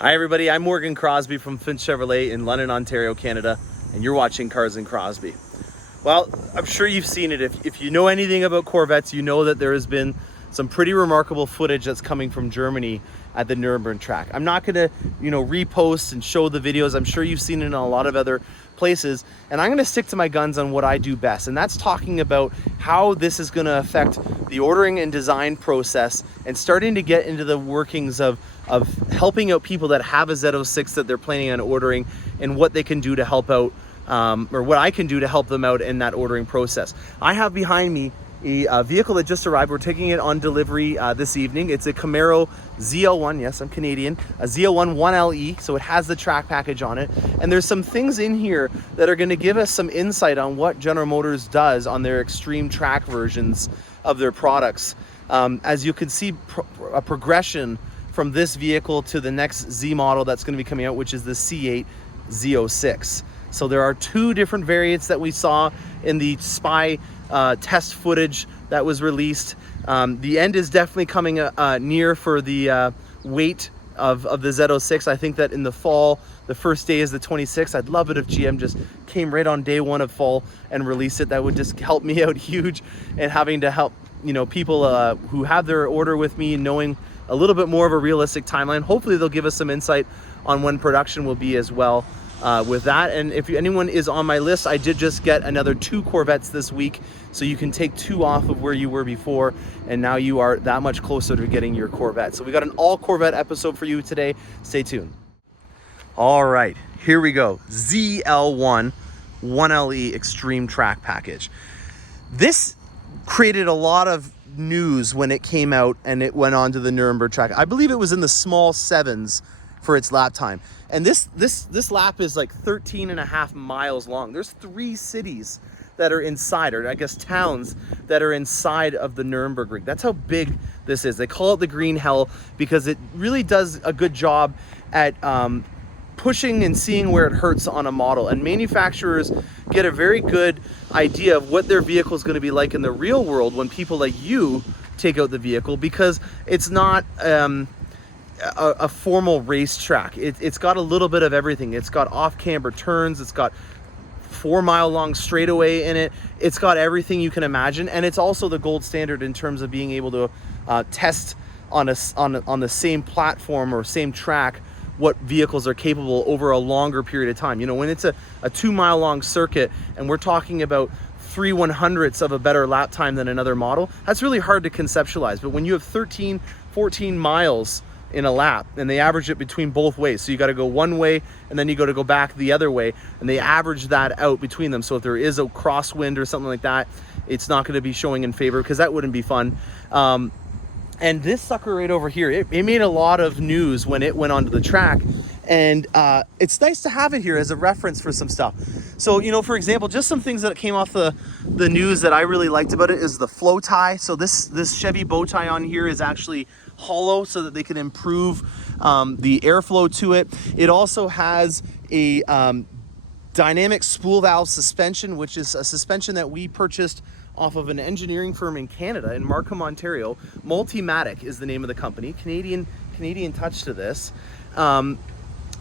Hi everybody, I'm Morgan Crosbie from Finch Chevrolet in London, Ontario, Canada, and you're watching Cars and Crosbie. Well, I'm sure you've seen it. If you know anything about Corvettes, you know that there has been some pretty remarkable footage that's coming from Germany at the Nürburgring track. I'm not gonna, repost and show the videos. I'm sure you've seen it in a lot of other places, and I'm gonna stick to my guns on what I do best, and that's talking about how this is gonna affect the ordering and design process and starting to get into the workings of helping out people that have a Z06 that they're planning on ordering and what they can do to help out, or what I can do to help them out in that ordering process. I have behind me a vehicle that just arrived. We're taking it on delivery this evening. It's a Camaro ZL1, yes, I'm Canadian, a ZL1 1LE, so it has the track package on it. And there's some things in here that are gonna give us some insight on what General Motors does on their extreme track versions of their products. As you can see, a progression from this vehicle to the next Z model that's gonna be coming out, which is the C8 Z06. So there are two different variants that we saw in the SPY test footage that was released. The end is definitely coming near for the weight of the Z06. I think that in the fall, the first day is the 26th. I'd love it if GM just came right on day one of fall and released it. That would just help me out huge, and having to help people who have their order with me, knowing a little bit more of a realistic timeline. Hopefully they'll give us some insight on when production will be as well. With that, and if anyone is on my list, I did just get another 2 Corvettes this week, so you can take 2 off of where you were before, and now you are that much closer to getting your Corvette. So we got an all Corvette episode for you today. Stay tuned. All right, here we go. ZL1 1LE Extreme Track Package. This created a lot of news when it came out and it went on to the Nuremberg track. I believe it was in the small 7s for its lap time. And this lap is like 13.5 miles long. There's 3 cities that are inside, or I guess towns that are inside of the Nürburgring. That's how big this is. They call it the Green Hell because it really does a good job at pushing and seeing where it hurts on a model. And manufacturers get a very good idea of what their vehicle is going to be like in the real world when people like you take out the vehicle, because it's not a formal racetrack. It's got a little bit of everything. It's got off-camber turns. It's got 4-mile long straightaway in it. It's got everything you can imagine, and it's also the gold standard in terms of being able to test on the same platform or same track what vehicles are capable over a longer period of time. When it's a 2-mile long circuit and we're talking about 3/100ths of a better lap time than another model, that's really hard to conceptualize. But when you have 13, 14 miles in a lap, and they average it between both ways, so you got to go one way and then you got to go back the other way, and they average that out between them. So if there is a crosswind or something like that, it's not going to be showing in favor, because that wouldn't be fun. And this sucker right over here, it made a lot of news when it went onto the track, and it's nice to have it here as a reference for some stuff. So for example, just some things that came off the news that I really liked about it is the flow tie. So this Chevy bow tie on here is actually hollow, so that they can improve the airflow to it. It also has a dynamic spool valve suspension, which is a suspension that we purchased off of an engineering firm in Canada, in Markham, Ontario. Multimatic is the name of the company. Canadian touch to this.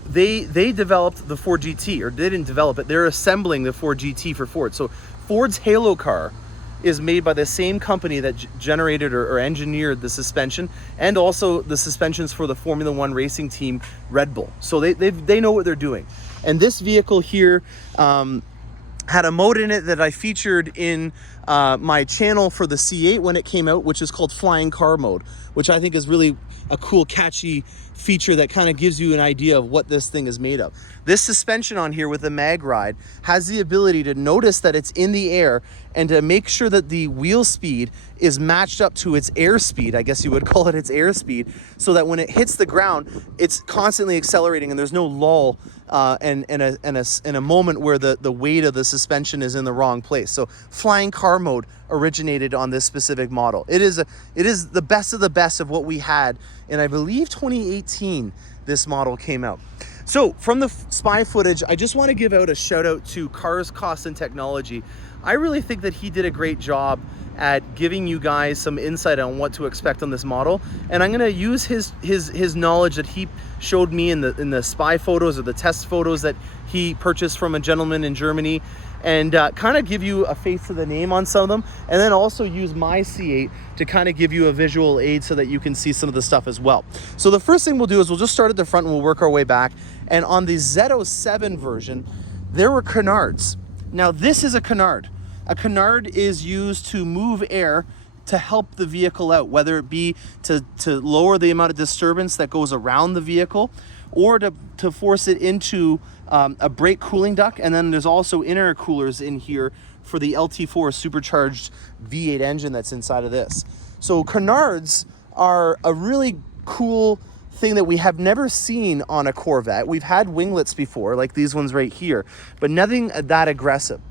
They developed the Ford GT, or they didn't develop it, they're assembling the Ford GT for Ford. So Ford's Halo car is made by the same company that generated or engineered the suspension, and also the suspensions for the Formula One racing team Red Bull. So they know what they're doing. And this vehicle here had a mode in it that I featured in my channel for the C8 when it came out, which is called Flying Car Mode, which I think is really a cool, catchy feature that kind of gives you an idea of what this thing is made of. This suspension on here with the mag ride has the ability to notice that it's in the air and to make sure that the wheel speed is matched up to its airspeed. I guess you would call it its airspeed, so that when it hits the ground, it's constantly accelerating and there's no lull and a moment where the weight of the suspension is in the wrong place. So Flying Car Mode originated on this specific model. It is the best of the best of what we had in, I believe, 2018 this model came out. So from the SPY footage, I just want to give out a shout out to Cars, Cost and Technology. I really think that he did a great job at giving you guys some insight on what to expect on this model. And I'm gonna use his knowledge that he showed me in the spy photos or the test photos that he purchased from a gentleman in Germany, and kind of give you a face to the name on some of them, and then also use my C8 to kind of give you a visual aid so that you can see some of the stuff as well. So the first thing we'll do is we'll just start at the front and we'll work our way back. And on the Z07 version, there were canards. Now this is a canard. A canard is used to move air to help the vehicle out, whether it be to lower the amount of disturbance that goes around the vehicle, or to force it into a brake cooling duct. And then there's also intercoolers in here for the LT4 supercharged V8 engine that's inside of this. So canards are a really cool thing that we have never seen on a Corvette. We've had winglets before, like these ones right here, but nothing that aggressive.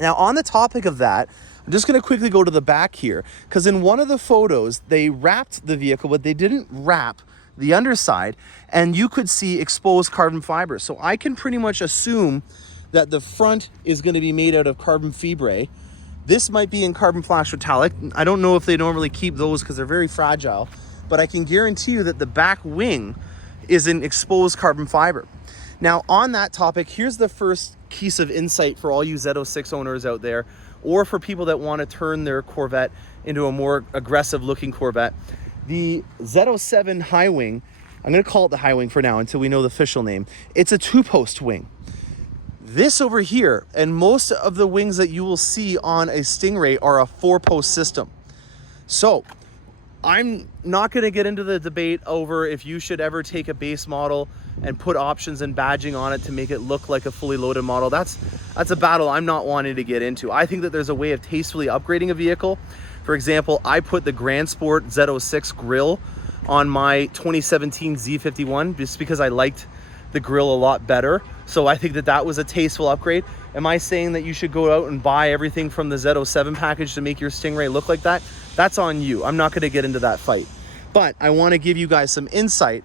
Now, on the topic of that, I'm just going to quickly go to the back here, because in one of the photos, they wrapped the vehicle, but they didn't wrap the underside, and you could see exposed carbon fiber. So I can pretty much assume that the front is going to be made out of carbon fibre. This might be in carbon flash metallic. I don't know if they normally keep those because they're very fragile, but I can guarantee you that the back wing is in exposed carbon fiber. Now, on that topic, here's the first piece of insight for all you Z06 owners out there, or for people that want to turn their Corvette into a more aggressive looking Corvette. The Z07 high wing, I'm going to call it the high wing for now until we know the official name. It's a 2-post wing. This over here, and most of the wings that you will see on a Stingray, are a 4-post system. So I'm not going to get into the debate over if you should ever take a base model and put options and badging on it to make it look like a fully loaded model. That's a battle I'm not wanting to get into. I think that there's a way of tastefully upgrading a vehicle. For example, I put the Grand Sport Z06 grille on my 2017 Z51 just because I liked the grille a lot better. So I think that that was a tasteful upgrade. Am I saying that you should go out and buy everything from the Z07 package to make your Stingray look like that? That's on you. I'm not going to get into that fight. But I want to give you guys some insight.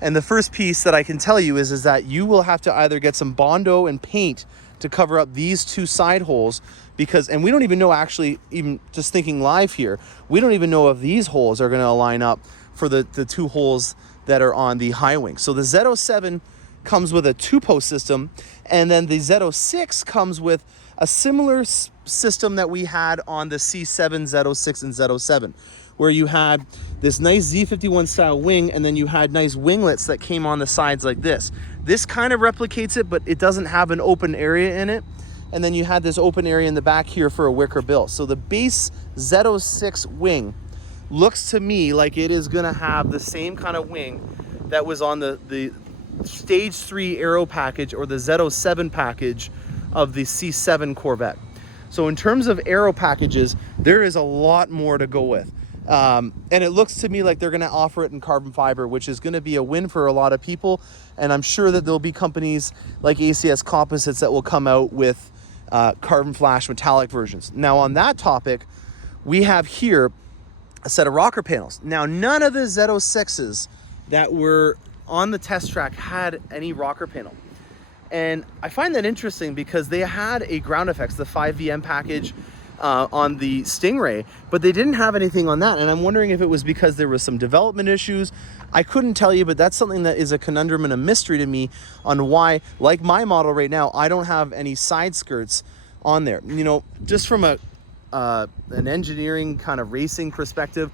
And the first piece that I can tell you is that you will have to either get some Bondo and paint to cover up these two side holes, because, and we don't even know, actually, even just thinking live here, we don't even know if these holes are going to line up for the two holes that are on the high wing. So the Z07 comes with a 2-post system, and then the Z06 comes with a similar system that we had on the C7, Z06, and Z07, where you had this nice Z51 style wing, and then you had nice winglets that came on the sides like this. This kind of replicates it, but it doesn't have an open area in it. And then you had this open area in the back here for a wicker bill. So the base Z06 wing looks to me like it is gonna have the same kind of wing that was on the Stage 3 Aero package, or the Z07 package of the C7 Corvette. So in terms of Aero packages, there is a lot more to go with. And it looks to me like they're going to offer it in carbon fiber, which is going to be a win for a lot of people. And I'm sure that there'll be companies like ACS Composites that will come out with carbon flash metallic versions. Now, on that topic, we have here a set of rocker panels. Now, none of the Z06s that were on the test track had any rocker panel. And I find that interesting because they had a ground effects, the 5VM package, on the Stingray, but they didn't have anything on that. And I'm wondering if it was because there was some development issues. I couldn't tell you, but that's something that is a conundrum and a mystery to me on why, like my model right now, I don't have any side skirts on there. You know, just from an engineering kind of racing perspective,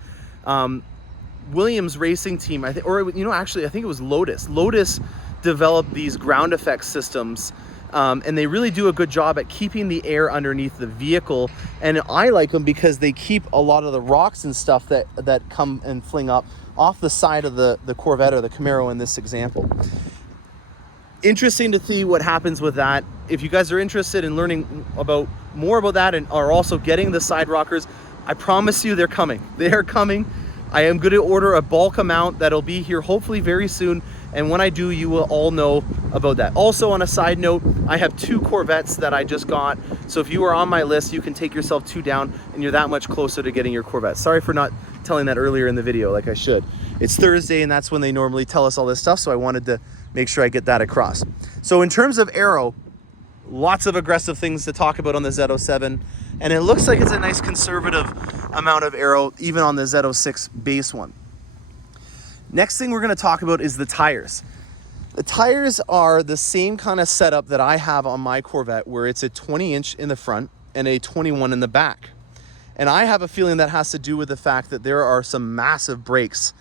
Williams racing team, I think, or you know, actually I think it was Lotus. Lotus developed these ground effects systems, and they really do a good job at keeping the air underneath the vehicle. And I like them because they keep a lot of the rocks and stuff that come and fling up off the side of the Corvette or the Camaro in this example. Interesting to see what happens with that. If you guys are interested in learning more about that and are also getting the side rockers, I promise you they're coming. They are coming. I am going to order a bulk amount that'll be here hopefully very soon. And when I do, you will all know about that. Also, on a side note, I have 2 Corvettes that I just got. So if you are on my list, you can take yourself 2 down and you're that much closer to getting your Corvette. Sorry for not telling that earlier in the video like I should. It's Thursday and that's when they normally tell us all this stuff. So I wanted to make sure I get that across. So in terms of Aero, Lots of aggressive things to talk about on the Z07, and it looks like it's a nice conservative amount of aero even on the Z06 base one. Next thing we're going to talk about is the tires. The tires are the same kind of setup that I have on my Corvette, where it's a 20-inch in the front and a 21 in the back. And I have a feeling that has to do with the fact that there are some massive brakes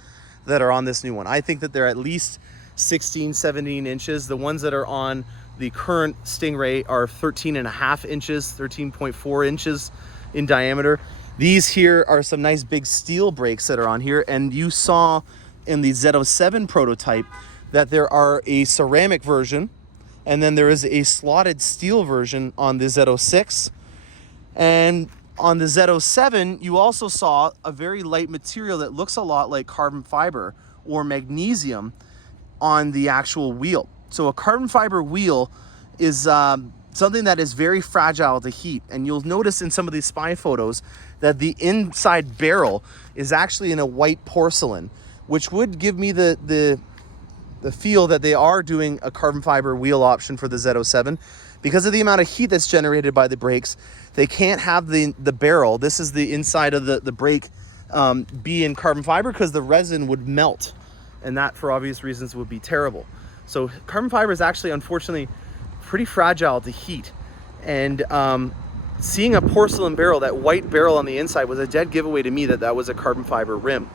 that are on this new one. I think that they're at least 16, 17 inches. The ones that are on the current Stingray are 13.5 inches, 13.4 inches in diameter. These here are some nice big steel brakes that are on here. And you saw in the Z07 prototype that there are a ceramic version, and then there is a slotted steel version on the Z06. And on the Z07, you also saw a very light material that looks a lot like carbon fiber or magnesium on the actual wheel. So a carbon fiber wheel is something that is very fragile to heat. And you'll notice in some of these spy photos that the inside barrel is actually in a white porcelain, which would give me the feel that they are doing a carbon fiber wheel option for the Z07. Because of the amount of heat that's generated by the brakes, they can't have the barrel, this is the inside of the brake, be in carbon fiber because the resin would melt. And that, for obvious reasons, would be terrible. So carbon fiber is actually, unfortunately, pretty fragile to heat. And seeing a porcelain barrel, that white barrel on the inside, was a dead giveaway to me that that was a carbon fiber rim.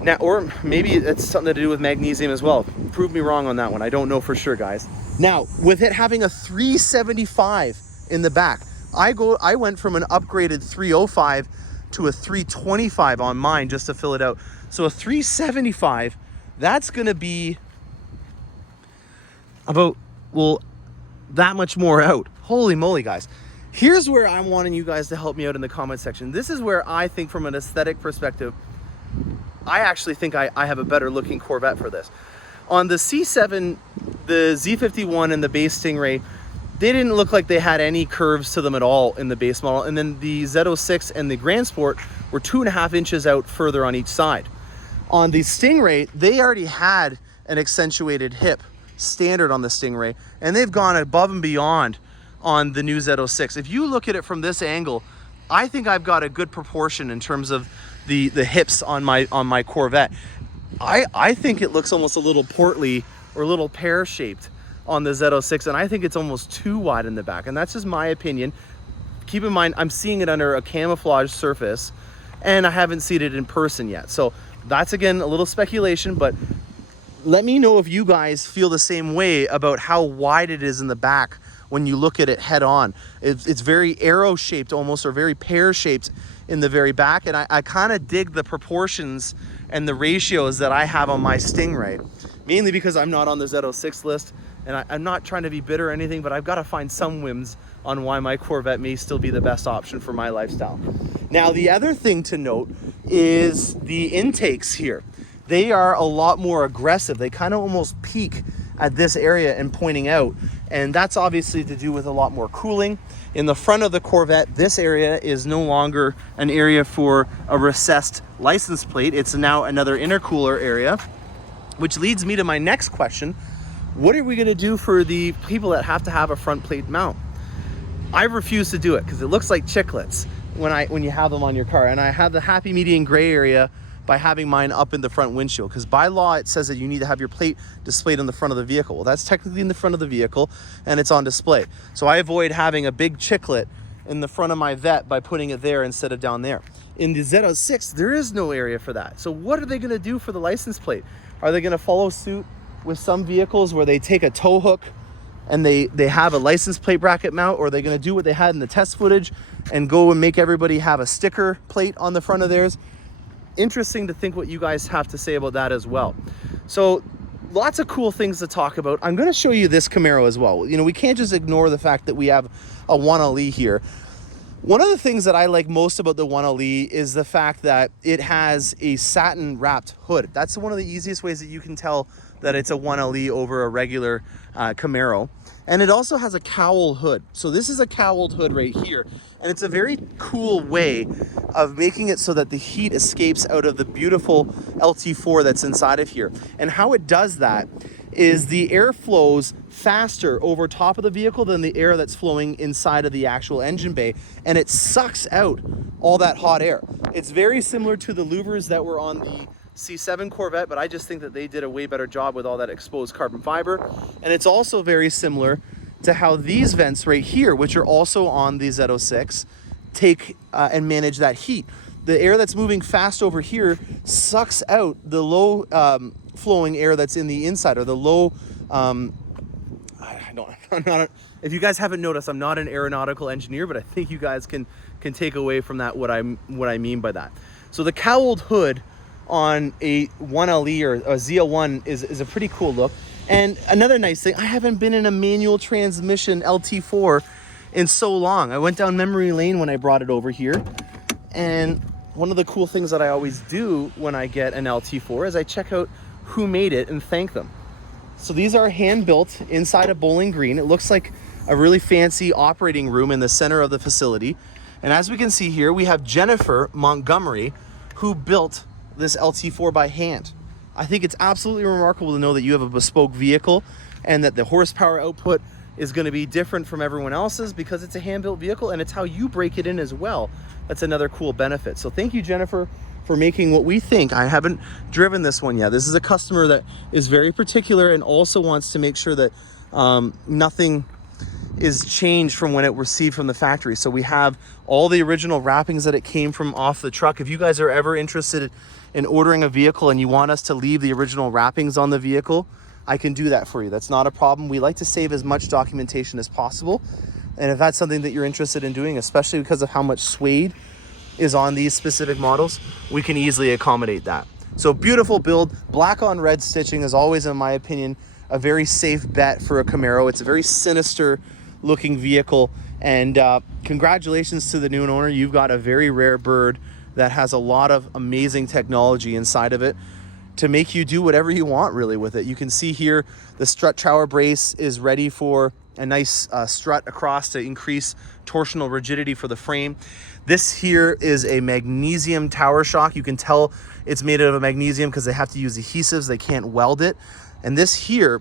Now, or maybe it's something to do with magnesium as well. Prove me wrong on that one. I don't know for sure, guys. Now, with it having a 375 in the back, I went from an upgraded 305 to a 325 on mine just to fill it out. So a 375, that's going to be about, well, that much more out. Holy moly, guys. Here's where I'm wanting you guys to help me out in the comment section. This is where I think, from an aesthetic perspective, I actually think I have a better looking Corvette for this. On the C7, the Z51 and the base Stingray, they didn't look like they had any curves to them at all in the base model. And then the Z06 and the Grand Sport were 2.5 inches out further on each side. On the Stingray, they already had an accentuated hip standard on the Stingray, and they've gone above and beyond on the new Z06. If you look at it from this angle, I think I've got a good proportion in terms of the hips on my Corvette. I think it looks almost a little portly or a little pear-shaped on the Z06, and I think it's almost too wide in the back, and that's just my opinion. Keep in mind, I'm seeing it under a camouflage surface, and I haven't seen it in person yet. So that's, again, a little speculation, but let me know if you guys feel the same way about how wide it is in the back when you look at it head on. It's very arrow-shaped almost, or very pear-shaped in the very back, and I kind of dig the proportions and the ratios that I have on my Stingray, mainly because I'm not on the Z06 list, and I'm not trying to be bitter or anything, but I've got to find some whims on why my Corvette may still be the best option for my lifestyle. Now, the other thing to note is the intakes here. They are a lot more aggressive. They kind of almost peak at this area and pointing out, and that's obviously to do with a lot more cooling. In the front of the Corvette, this area is no longer an area for a recessed license plate. It's now another intercooler area, which leads me to my next question. What are we going to do for the people that have to have a front plate mount? I refuse to do it because it looks like chiclets when you have them on your car. And I have the happy medium gray area by having mine up in the front windshield, because by law it says that you need to have your plate displayed on the front of the vehicle. Well, that's technically in the front of the vehicle and it's on display. So I avoid having a big chiclet in the front of my Vette by putting it there instead of down there. In the Z06, there is no area for that. So what are they going to do for the license plate? Are they going to follow suit with some vehicles where they take a tow hook and they have a license plate bracket mount, or are they going to do what they had in the test footage and go and make everybody have a sticker plate on the front of theirs? Interesting to think what you guys have to say about that as well. So lots of cool things to talk about. I'm going to show you this Camaro as well. You know, we can't just ignore the fact that we have a 1LE here. One of the things that I like most about the 1LE is the fact that it has a satin wrapped hood. That's one of the easiest ways that you can tell that it's a 1LE over a regular Camaro. And it also has a cowl hood. So this is a cowled hood right here. And it's a very cool way of making it so that the heat escapes out of the beautiful LT4 that's inside of here. And how it does that is the air flows faster over top of the vehicle than the air that's flowing inside of the actual engine bay, and it sucks out all that hot air. It's very similar to the louvers that were on the C7 Corvette, but I just think that they did a way better job with all that exposed carbon fiber. And it's also very similar to how these vents right here, which are also on the Z06, take and manage that heat. The air that's moving fast over here sucks out the low flowing air that's in the inside, or the low, if you guys haven't noticed, I'm not an aeronautical engineer, but I think you guys can take away from that what I mean by that. So the cowled hood on a 1LE or a ZL1 is a pretty cool look. And another nice thing, I haven't been in a manual transmission LT4 in so long. I went down memory lane when I brought it over here, and one of the cool things that I always do when I get an LT4 is I check out who made it and thank them. So these are hand built inside of Bowling Green. It looks like a really fancy operating room in the center of the facility. And as we can see here, we have Jennifer Montgomery, who built this LT4 by hand. I think it's absolutely remarkable to know that you have a bespoke vehicle and that the horsepower output is going to be different from everyone else's because it's a hand-built vehicle, and it's how you break it in as well. That's another cool benefit. So thank you, Jennifer, for making what we think. I haven't driven this one yet. This is a customer that is very particular and also wants to make sure that nothing is changed from when it received from the factory. So we have all the original wrappings that it came from off the truck. If you guys are ever interested in ordering a vehicle and you want us to leave the original wrappings on the vehicle, I can do that for you. That's not a problem. We like to save as much documentation as possible. And if that's something that you're interested in doing, especially because of how much suede is on these specific models, we can easily accommodate that. So beautiful build. Black on red stitching is always, in my opinion, a very safe bet for a Camaro. It's a very sinister looking vehicle, and congratulations to the new owner. You've got a very rare bird that has a lot of amazing technology inside of it to make you do whatever you want really with it. You can see here the strut tower brace is ready for a nice strut across to increase torsional rigidity for the frame. This here is a magnesium tower shock. You can tell it's made out of magnesium because they have to use adhesives. They can't weld it. And this here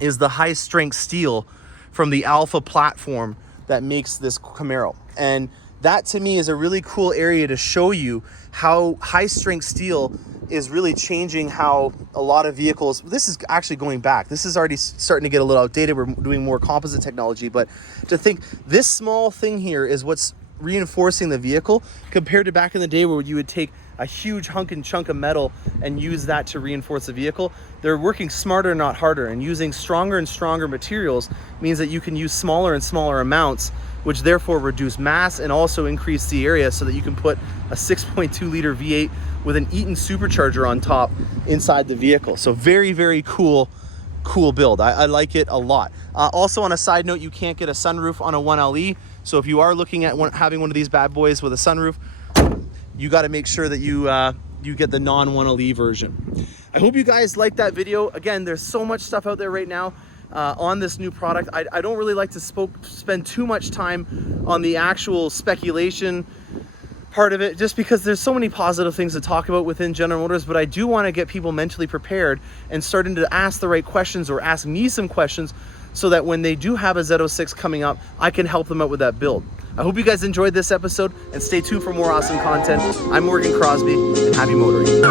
is the high strength steel from the Alpha platform that makes this Camaro. And that to me is a really cool area to show you how high strength steel is really changing how a lot of vehicles, this is actually going back. This is already starting to get a little outdated. We're doing more composite technology, but to think this small thing here is what's reinforcing the vehicle compared to back in the day where you would take a huge hunk and chunk of metal and use that to reinforce the vehicle. They're working smarter, not harder, and using stronger and stronger materials means that you can use smaller and smaller amounts, which therefore reduce mass and also increase the area so that you can put a 6.2 liter V8 with an Eaton supercharger on top inside the vehicle. So very, very cool build. I like it a lot. Also on a side note, you can't get a sunroof on a 1LE. So if you are looking at having one of these bad boys with a sunroof, you got to make sure that you get the non-1LE version. I hope you guys liked that video. Again, there's so much stuff out there right now on this new product. I don't really like to spend too much time on the actual speculation part of it, just because there's so many positive things to talk about within General Motors, but I do want to get people mentally prepared and starting to ask the right questions or ask me some questions so that when they do have a Z06 coming up, I can help them out with that build. I hope you guys enjoyed this episode and stay tuned for more awesome content. I'm Morgan Crosbie, and happy motoring.